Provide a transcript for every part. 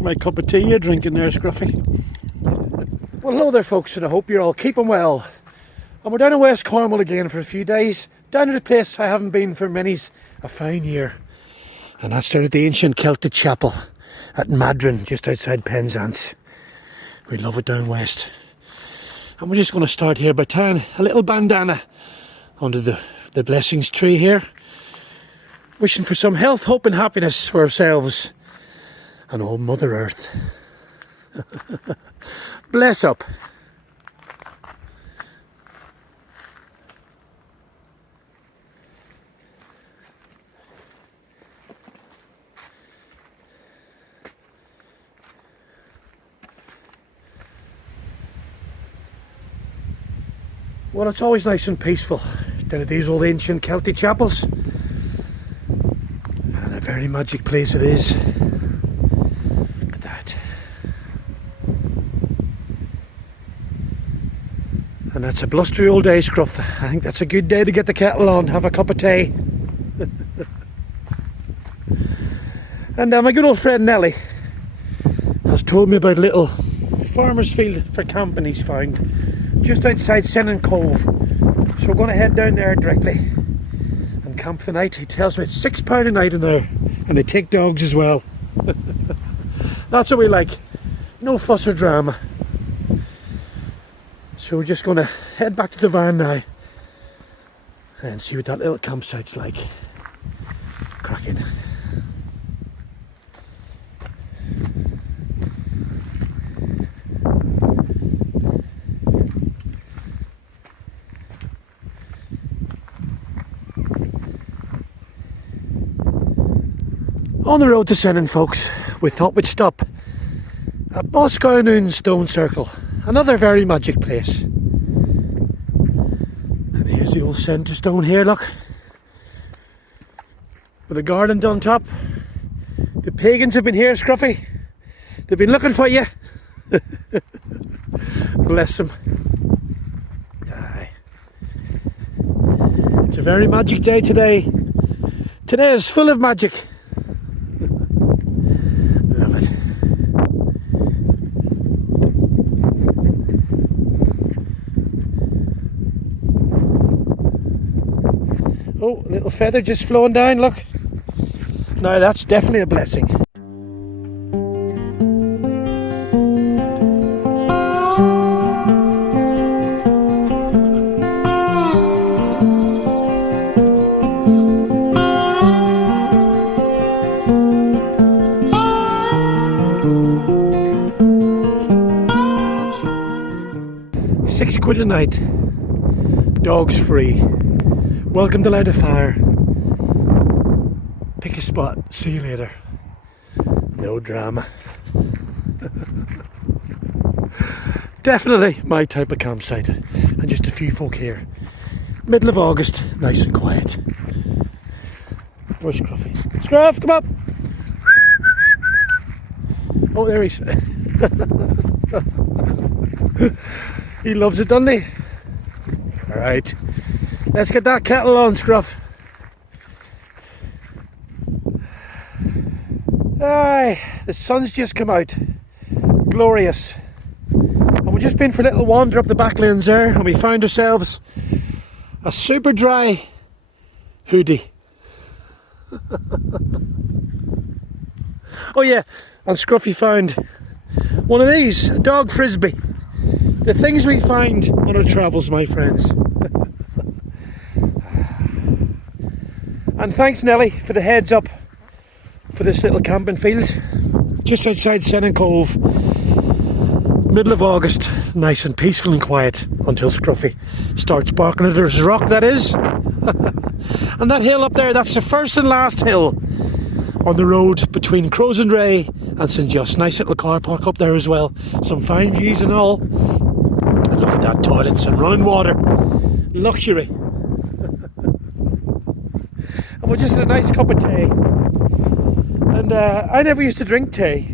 That's my cup of tea you're drinking there, Scruffy. Well, hello there folks, and I hope you're all keeping well. And we're down in West Cornwall again for a few days, down at a place I haven't been for many's a fine year. And that's down at the ancient Celtic chapel at Madrin, just outside Penzance. We love it down west. And we're just going to start here by tying a little bandana under the blessings tree here, wishing for some health, hope and happiness for ourselves and all Mother Earth. Bless up. Well, it's always nice and peaceful down at these old ancient Celtic chapels, and a very magic place it is. Look at that. And that's a blustery old day, Scruff. I think that's a good day to get the kettle on, have a cup of tea. And my good old friend Nelly has told me about a little farmer's field for camping he's found just outside Sennin Cove. So we're going to head down there directly and camp the night. He tells me it's £6 a night in there, and they take dogs as well. That's what we like, no fuss or drama. So we're just going to head back to the van now and see what that little campsite's like. Cracking. On the road to Sennin, folks, we thought we'd stop at Bosconoon Stone Circle, another very magic place. And here's the old centre stone here, look, with a garden on top. The pagans have been here, Scruffy. They've been looking for you. Bless them. Aye. It's a very magic day today. Today is full of magic. Love it. Oh, a little feather just flowing down, look. Now that's definitely a blessing. £6 a night, dogs free. Welcome to light a fire. Pick a spot, see you later. No drama. Definitely my type of campsite, and just a few folk here. Middle of August, nice and quiet. Where's Scruffy? Scruff, come up! Oh, there he is. He loves it, doesn't he? Alright, let's get that kettle on, Scruff. Aye, the sun's just come out. Glorious. And we've just been for a little wander up the back lanes there, and we found ourselves a super dry hoodie. Oh yeah, and Scruffy found one of these, a dog frisbee. The things we find on our travels, my friends. And thanks Nelly for the heads up for this little camping field just outside Sennin Cove. Middle of August, nice and peaceful and quiet until Scruffy starts barking at his rock, that is. And that hill up there, that's the first and last hill on the road between Crows and Ray and St Just. Nice little car park up there as well, some fine views and all. And look at that, toilets and running water, luxury. And we're just had a nice cup of tea. And I never used to drink tea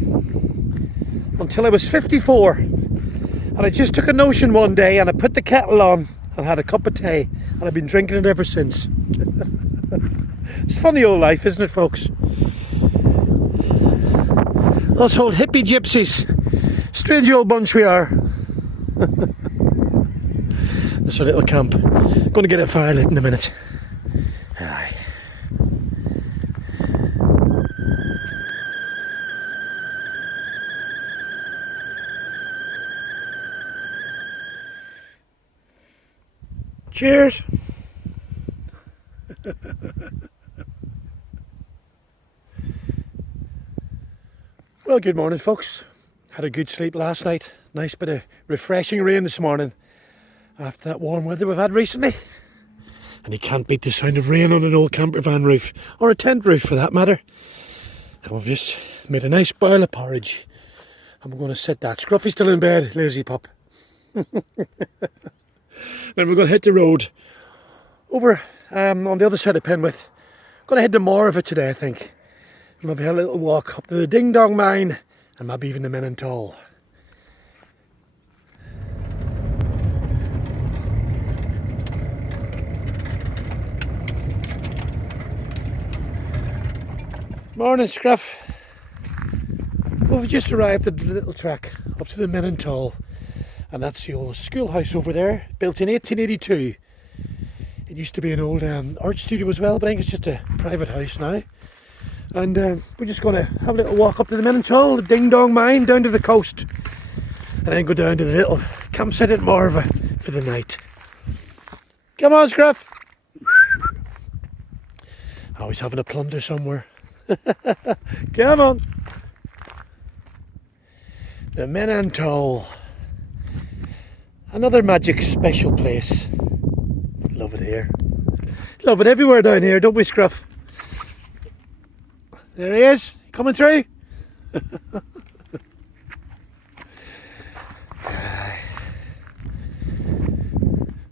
until I was 54. And I just took a notion one day and I put the kettle on and had a cup of tea, and I've been drinking it ever since. It's funny old life, isn't it, folks? Us old hippie gypsies. Strange old bunch we are. This our little camp. Going to get a fire lit in a minute. Aye. Cheers. Well, good morning, folks. Had a good sleep last night. Nice bit of refreshing rain this morning after that warm weather we've had recently. And you can't beat the sound of rain on an old camper van roof, or a tent roof for that matter. And we've just made a nice boil of porridge. And we're going to sit that. Scruffy's still in bed, lazy pup. Then we're going to hit the road over on the other side of Penwith. Going to head to more of it today, I think. And maybe have a little walk up to the Ding Dong Mine and maybe even the Menantol. Morning, Scruff. Well, we've just arrived at the little track up to the Menantol. And that's the old schoolhouse over there, built in 1882. It used to be an old art studio as well, but I think it's just a private house now. And we're just going to have a little walk up to the Menantol, the Ding Dong Mine, down to the coast. And then go down to the little campsite at Marva for the night. Come on, Scruff! Always having a plunder somewhere. Come on! The Menantol. Another magic special place. Love it here. Love it everywhere down here, don't we, Scruff? There he is, coming through.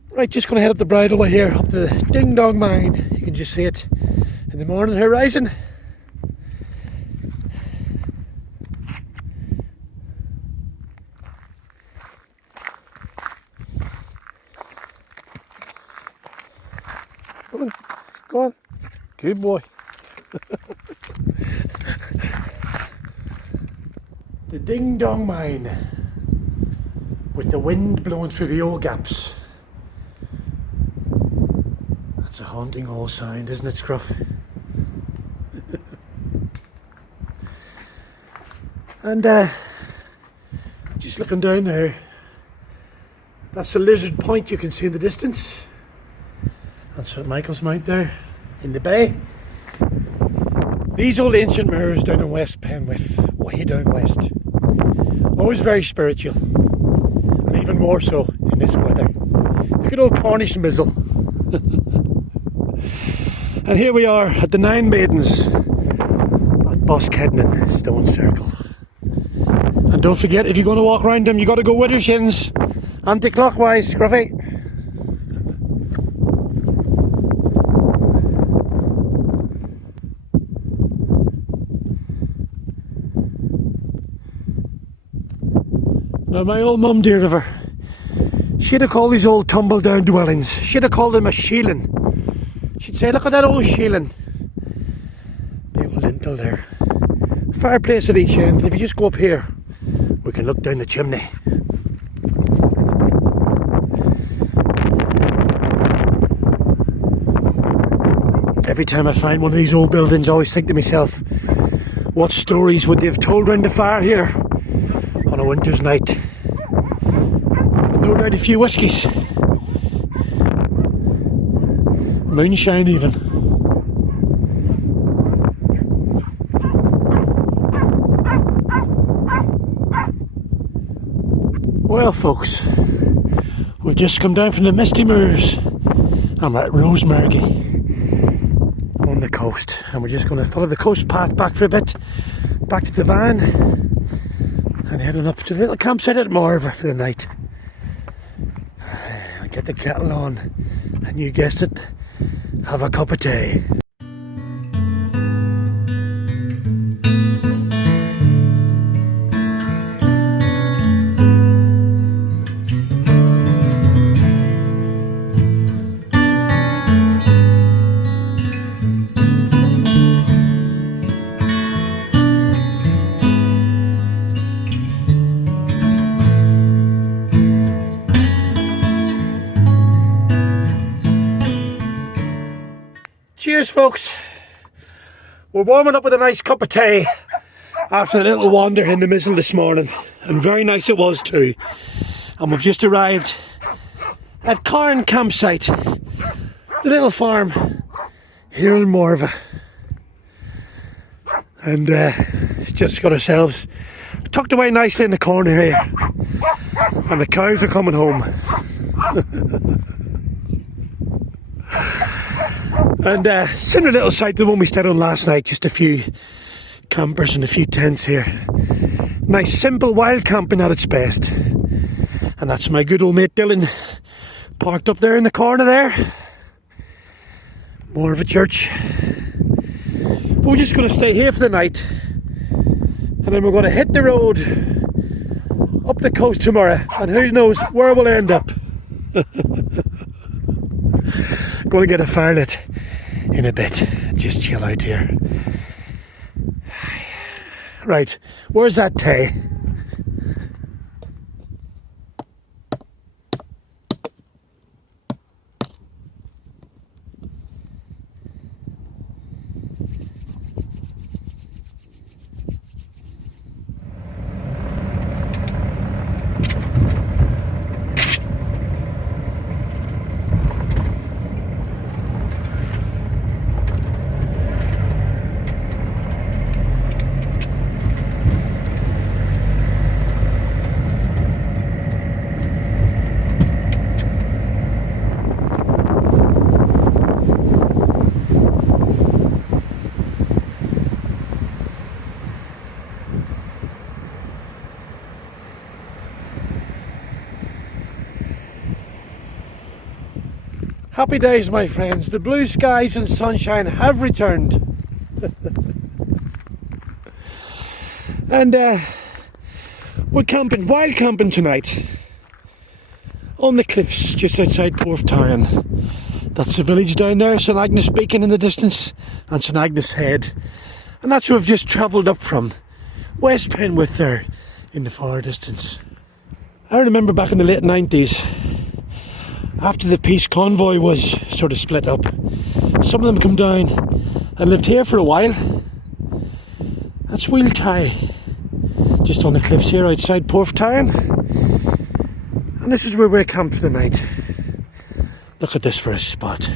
Right, just going to head up the bridleway here, up to the Ding Dong Mine. You can just see it in the morning horizon. Go on, go on. Good boy. The Ding Dong Mine, with the wind blowing through the old gaps. That's a haunting old sound, isn't it, Scruff? And just looking down there, that's a Lizard Point you can see in the distance. That's St Michael's Mount there in the bay. These old ancient mirrors down in West Penwith, way down west. Always very spiritual, and even more so in this weather. The good old Cornish mizzle. And here we are at the Nine Maidens at Boskednan Stone Circle. And don't forget, if you're going to walk around them, you got to go with your shins anti-clockwise, Scruffy. Now, my old mum, dear of her, she'd have called these old tumble-down dwellings, she'd have called them a shieling. She'd say, look at that old shieling. The old lintel there. Fireplace at each end. If you just go up here, we can look down the chimney. Every time I find one of these old buildings, I always think to myself, what stories would they have told round the fire here on a winter's night? And no doubt a few whiskies. Moonshine even. Well, folks, we've just come down from the misty moors. I'm at Rosemargie on the coast, and we're just going to follow the coast path back for a bit, back to the van, and heading up to the little campsite at Marva for the night. Get the kettle on, and you guessed it, have a cup of tea. news, folks. We're warming up with a nice cup of tea after a little wander in the mizzle this morning, and very nice it was too. And we've just arrived at Carn campsite, the little farm here in Morva, and just got ourselves tucked away nicely in the corner here, and the cows are coming home. And similar little site to the one we stayed on last night, just a few campers and a few tents here. Nice simple wild camping at its best. And that's my good old mate Dylan, parked up there in the corner there. More of a church. But we're just going to stay here for the night, and then we're going to hit the road up the coast tomorrow, and who knows where we'll end up. Going to get a fire lit in a bit, just chill out here. Right, where's that tea? Happy days, my friends. The blue skies and sunshine have returned. And we're camping, wild camping tonight, on the cliffs just outside Porth Town. That's the village down there, St Agnes Beacon in the distance, and St Agnes Head. And that's where we've just travelled up from, West Penwith there in the far distance. I remember back in the late 90s, after the peace convoy was sort of split up, some of them come down and lived here for a while. That's Wheel Tie, just on the cliffs here outside Porth Town. And this is where we're camped for the night. Look at this for a spot.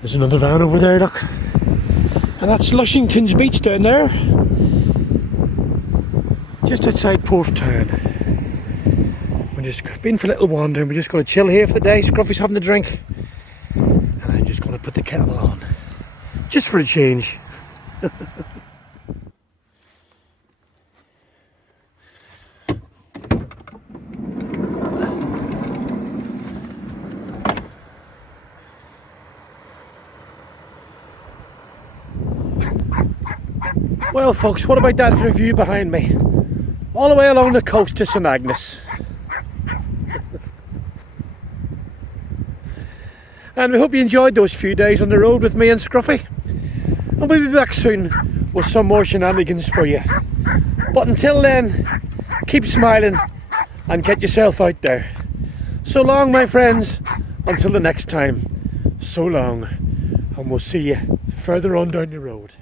There's another van over there, look. And that's Lushington's Beach down there, just outside Porth Town. We're just been for a little wander, and we're just going to chill here for the day. Scruffy's having a drink, and I'm just going to put the kettle on, just for a change. Well, folks, what about that for a view behind me? All the way along the coast to St Agnes. And we hope you enjoyed those few days on the road with me and Scruffy. And we'll be back soon with some more shenanigans for you. But until then, keep smiling and get yourself out there. So long, my friends, until the next time. So long, and we'll see you further on down the road.